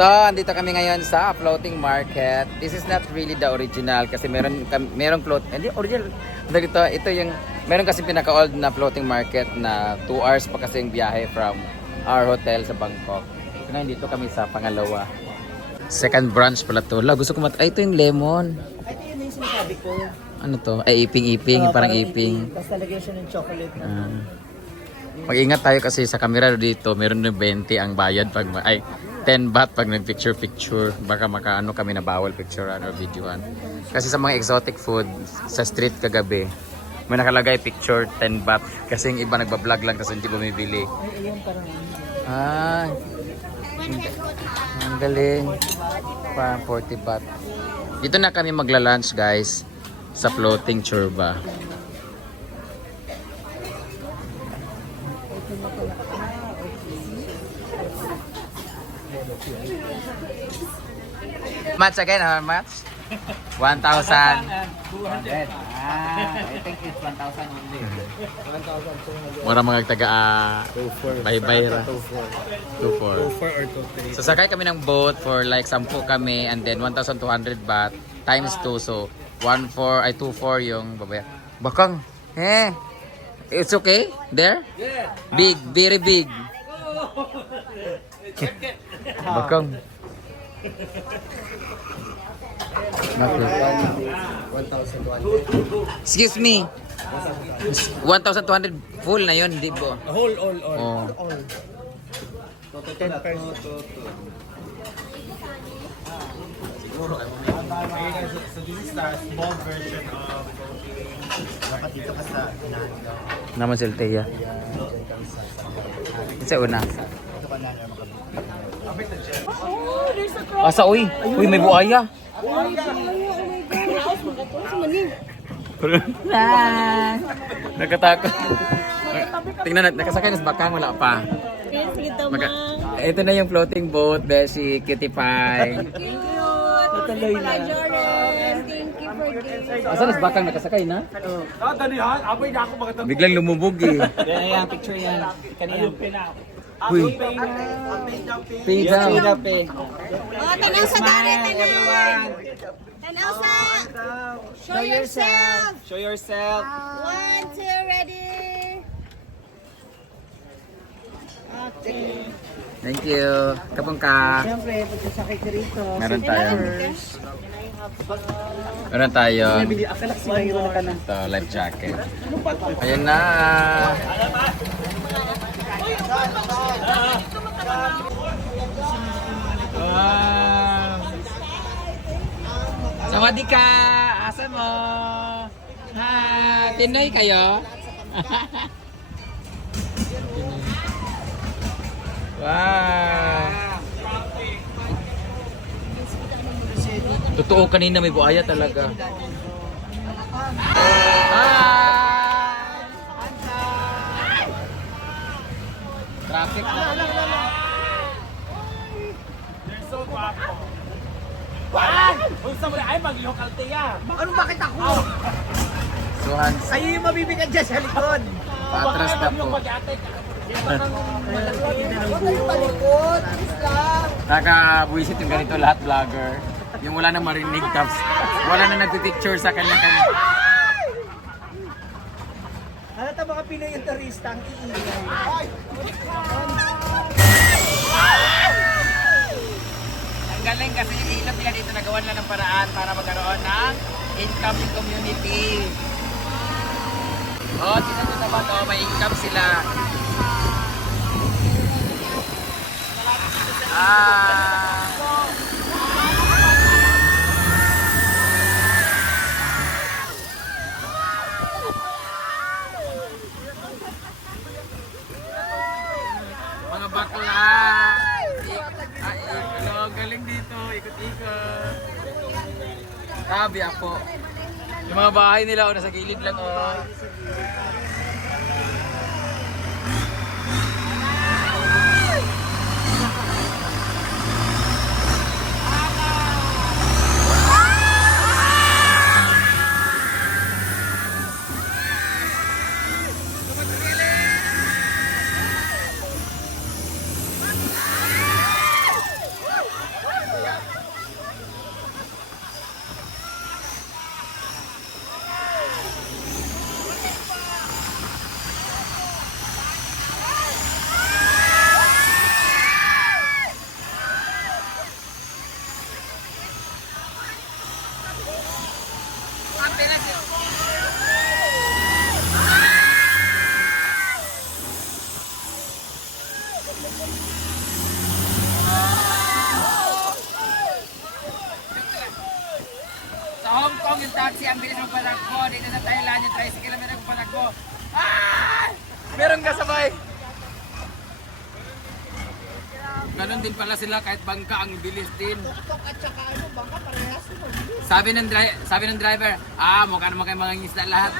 So, andito kami ngayon sa floating market. This is not really the original kasi meron merong float. Hindi original. Dito, ito yung meron kasi pinaka-old na floating market na 2 hours pa kasi yung biyahe from our hotel sa Bangkok. Ngayon dito kami sa pangalawa. Second branch pala to. La, gusto ko mat... Ay, ito yung lemon. Ay, ito yun yung sinasabi ko. Ano to? Ay, iping-iping. Oo, parang iping. Tapos talagyan siya ng chocolate na. Ah. Mag-ingat tayo kasi sa camera dito, meron ng 20 ang bayad pag ay 10 baht pag nag-picture picture. Baka makaano kami na bawal picturean or videoan. Kasi sa mga exotic food sa street kagabi, may nakalagay picture 10 baht kasi yung iba nagba-vlog lang kasi hindi bumibili. Parang. Ah. Ang galing. Pa 40 baht. Dito na kami magla-lunch guys sa floating churba. Much again, how much? 1,000. 200. Ah, I think it's 1,000 only. Mura mga taga ah, bye-bye ra. 2,400. 4 or 2, So sakay kami ng boat for like 10 kami and then 1,200 baht times 2 so 1,4 ay 2,4 yung babaya. Bakang, eh, it's okay there? Yeah. Big, very big. Bakang. Excuse me. 1,200 full na yun, di ba? Whole, all, all. Oh. All. 10 pesos. Okay guys, so, so this is the small version of Dapat dito ka sa. Naman si Althea. Sa una. Ito ka na Asa uy? Uy, may buaya. Nakatakot. Tingnan natin, nakasakay na sa bakang, wala pa. Maka- ito na yung floating boat, Beshi, Cutie Pie. Natuloy na. Jordan, thank you for this. Asa na sa bakang nakasakay na? Ah, Biglang lumubog eh. Yan, yan, picture yan. Kanina. Uy, Pay pay down. Oh, tanaw sa dagat, tanaw. Tanaw sa... Show yourself. Show yourself. One, two, ready. Okay. Thank you. Kapong ka. Siyempre, pagkasakay ka rito. Meron tayo. Meron tayo. Ito, life jacket. Ayan na. Wow. Sawadee ka! Asa mo? Ha, Pinoy kayo? wow! Totoo kanina may buaya talaga. Traffic na. Kung sa mga ay mag-local tiya. Ano bakit ako? So Hans, Kayo yung mabibigan dyan sa likod. patras na po. Nakabwisit yung ganito lahat vlogger. Yung wala nang marinig taps. Wala na nagpipicture sa kanya-kanya. Mga Pinoy yung turista ang iingay? Ang galing kasi yung ilog nila dito nagawan lang ng paraan para magkaroon ng income yung community. Oh, tingnan mo naman, oh, may income sila. Ah. Tabi ako. Yung mga bahay nila, oh, nasa gilid lang. Oh. Taxi ang bilis ng palagpo. Dito sa Thailand yung tricycle ang bilis ng palagpo. Ah! Meron kasabay. Ganon din pala sila kahit bangka ang bilis din. Tok at saka ano, baka parehas mo. Sabi ng dri- sabi ng driver, ah, mukha naman kayo mga isda lahat.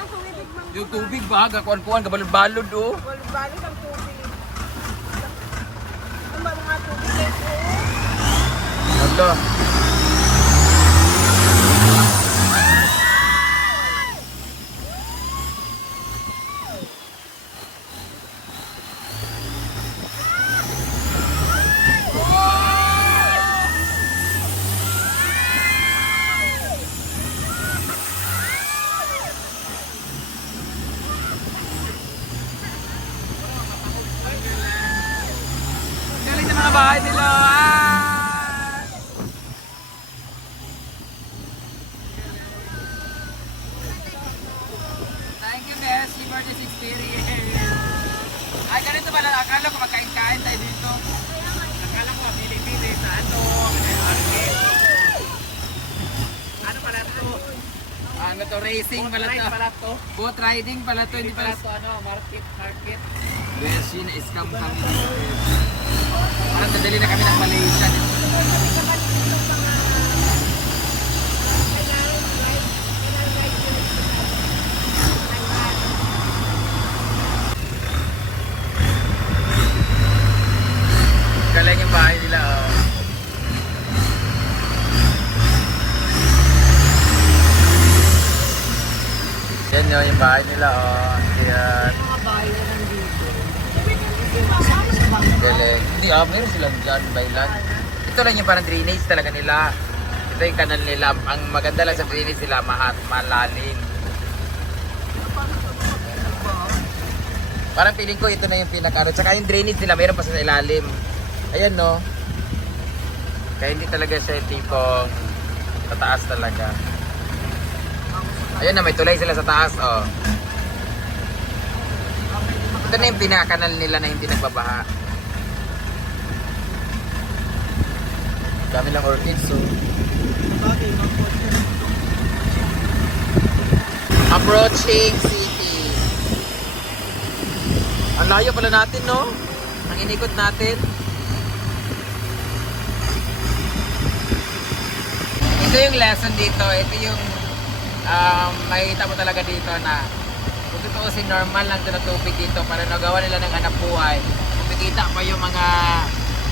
Yung tubig ba, gakuan-kuan, kabalod-balod oh. Balo ng tubig. Ang mga tubig eh. Ito. Mga bahay nila. Ah! Thank you, Bessie, for this experience. Ay, ganito pala. Akala ko magkain-kain tayo dito. Akala ko mabili-bili sa ano, market. Ano pala ito? Ano to, racing pala to. pala to. Boat riding pala to, hindi pala to ano, market, market. Beshi na scam kami dito. Yan yun, yung bahay nila, oh. Yan. Mga bayan nandito. Galing. Hindi ah, meron silang dyan, baylan. Ito lang yung parang drainage talaga nila. Ito yung kanal nila. Ang maganda lang sa drainage nila, mahat, malalim. Parang feeling ko ito na yung pinaka ano. Tsaka yung drainage nila, meron pa sa ilalim. Ayan no. Kaya hindi talaga siya yung tipong tataas talaga. Ayan na, may tulay sila sa taas, oh. Ito na yung pinakanal nila na hindi nagbabaha. Dami lang orchids, so. Approaching city. Ang layo pala natin, no? Ang inikot natin. Ito yung lesson dito. Ito yung um, makikita mo talaga dito na kung tutuusin normal lang ito na tubig dito para nagawa nila ng hanap buhay. Kumikita pa yung mga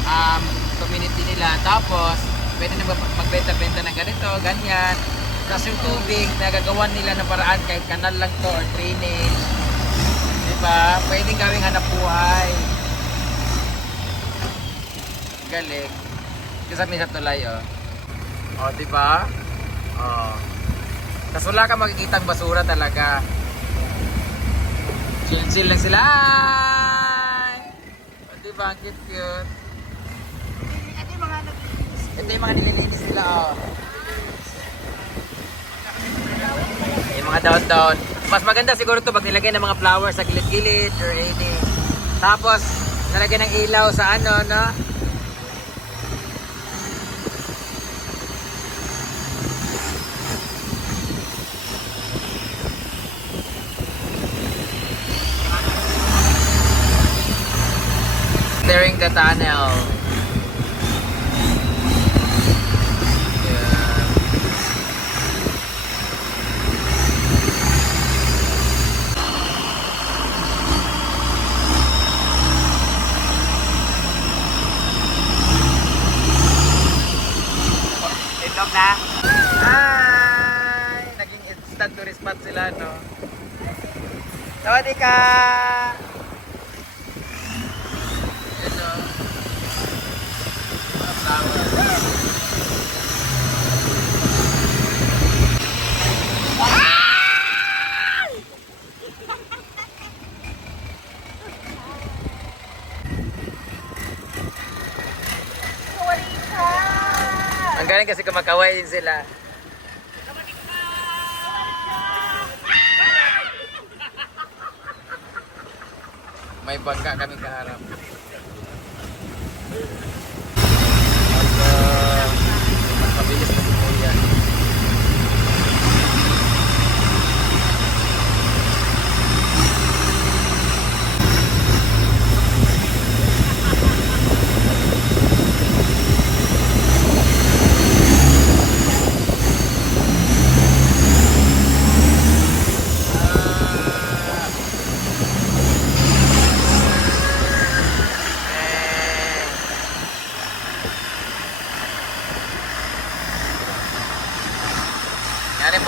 um, community nila. Tapos, pwede na mag- magbenta-benta ng ganito, ganyan. Tapos yung tubig, nagagawan nila ng paraan kahit kanal lang to or drainage. Diba? Pwedeng gawing hanap buhay. Galing. Kasama sa tulay, oh. Oh, di ba? Oh. Tapos wala kang makikita basura talaga. Chill-chill lang sila. Oh, di ba? Ang cute-cute. Ito yung mga nililinis nila, oh. Yung mga down-down. Mas maganda siguro to pag nilagay ng mga flowers sa gilid-gilid or any. Tapos, nalagyan ng ilaw sa ano, no? Clearing the tunnel. Yeah. Itlog na? Hi! Naging instant tourist spot sila, no? Sawadee ka! Ito. Ang galing kasi kumakaway din sila. May bangka kami kaharap.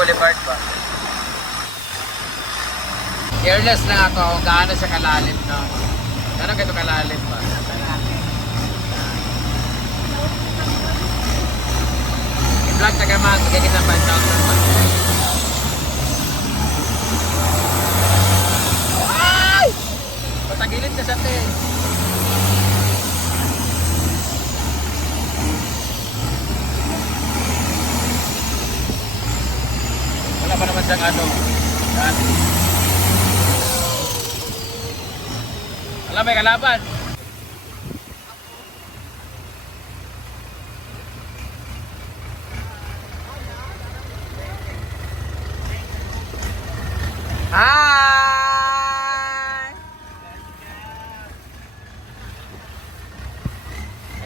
Boulevard ba? Careless lang ako kung gaano siya kalalim, no? Gaano kayo kalalim ba? I-vlog sa gaman, kaya kita sa Ay! Patagilid ka sa te. Siyang ano. Yan. Alam, may kalaban. Hi!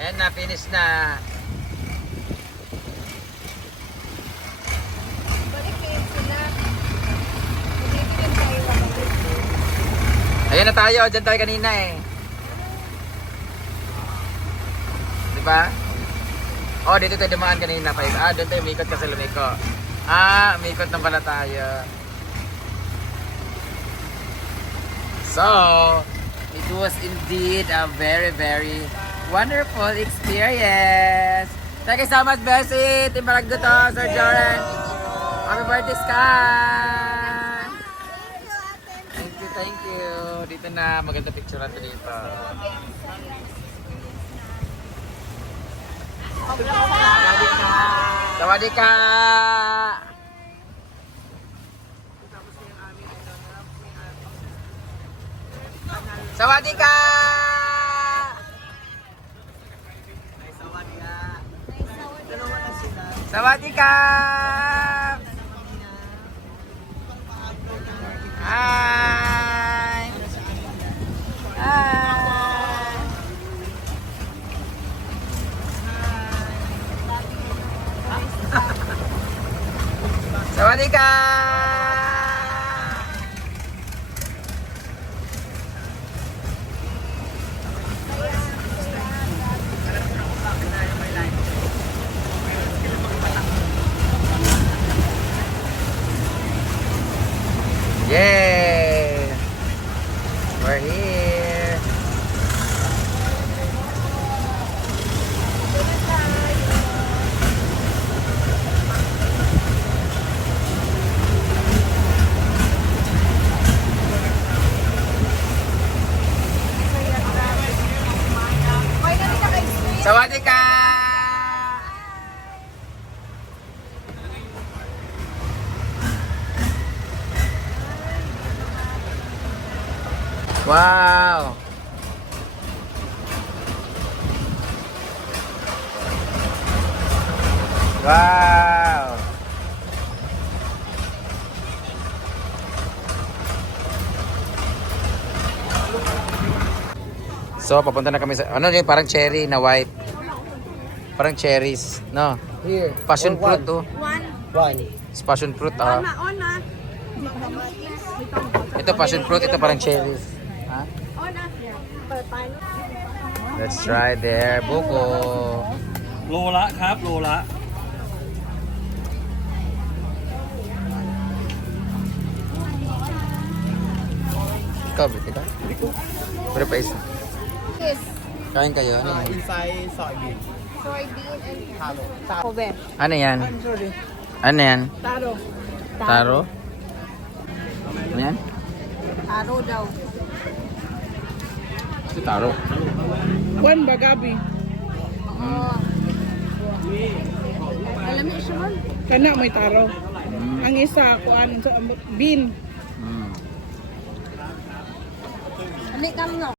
Ayan na, finish na. Balik kayo sila. Bibigyan tayo Ayan na tayo, dyan tayo kanina eh. Di ba? Oh, dito tayo dumaan kanina. Pa. Ah, doon tayo umikot kasi lumiko. Ah, umikot na pala tayo. So, it was indeed a very, very wonderful experience. Thank you so much, Bessie. Team Baranggo to, Sir Joran. Happy birthday, Sky! Thank you. Dito na, maganda picture natin dito. Sawadika! Sawadika! Sawadika! Hi! Sawadika! Yay! Naka-experience. Sawadika! Wow! So, papunta na kami sa... Ano yung parang cherry na white? Parang cherries, no? Here. Passion fruit, oh. One. One. It's passion fruit, ah. On na, on na. Ito passion fruit, ito parang cherries. Ha? On na. Paano? Let's try there. Buko. โลละครับ โลละ Ikaw, Brit, ikaw? Pero pa isa. Yes. Kain kayo. Ano, Uh, inside soybean. Soybean and Halo. Kobe. ano yan? Sorry. Ano yan? Taro. Taro? Ano yan? Taro daw. Ito taro. One bagabi. Oo. Alam niyo siya man? Kana may taro. Ang isa, kuan sa bean. Mm. Hindi kami no.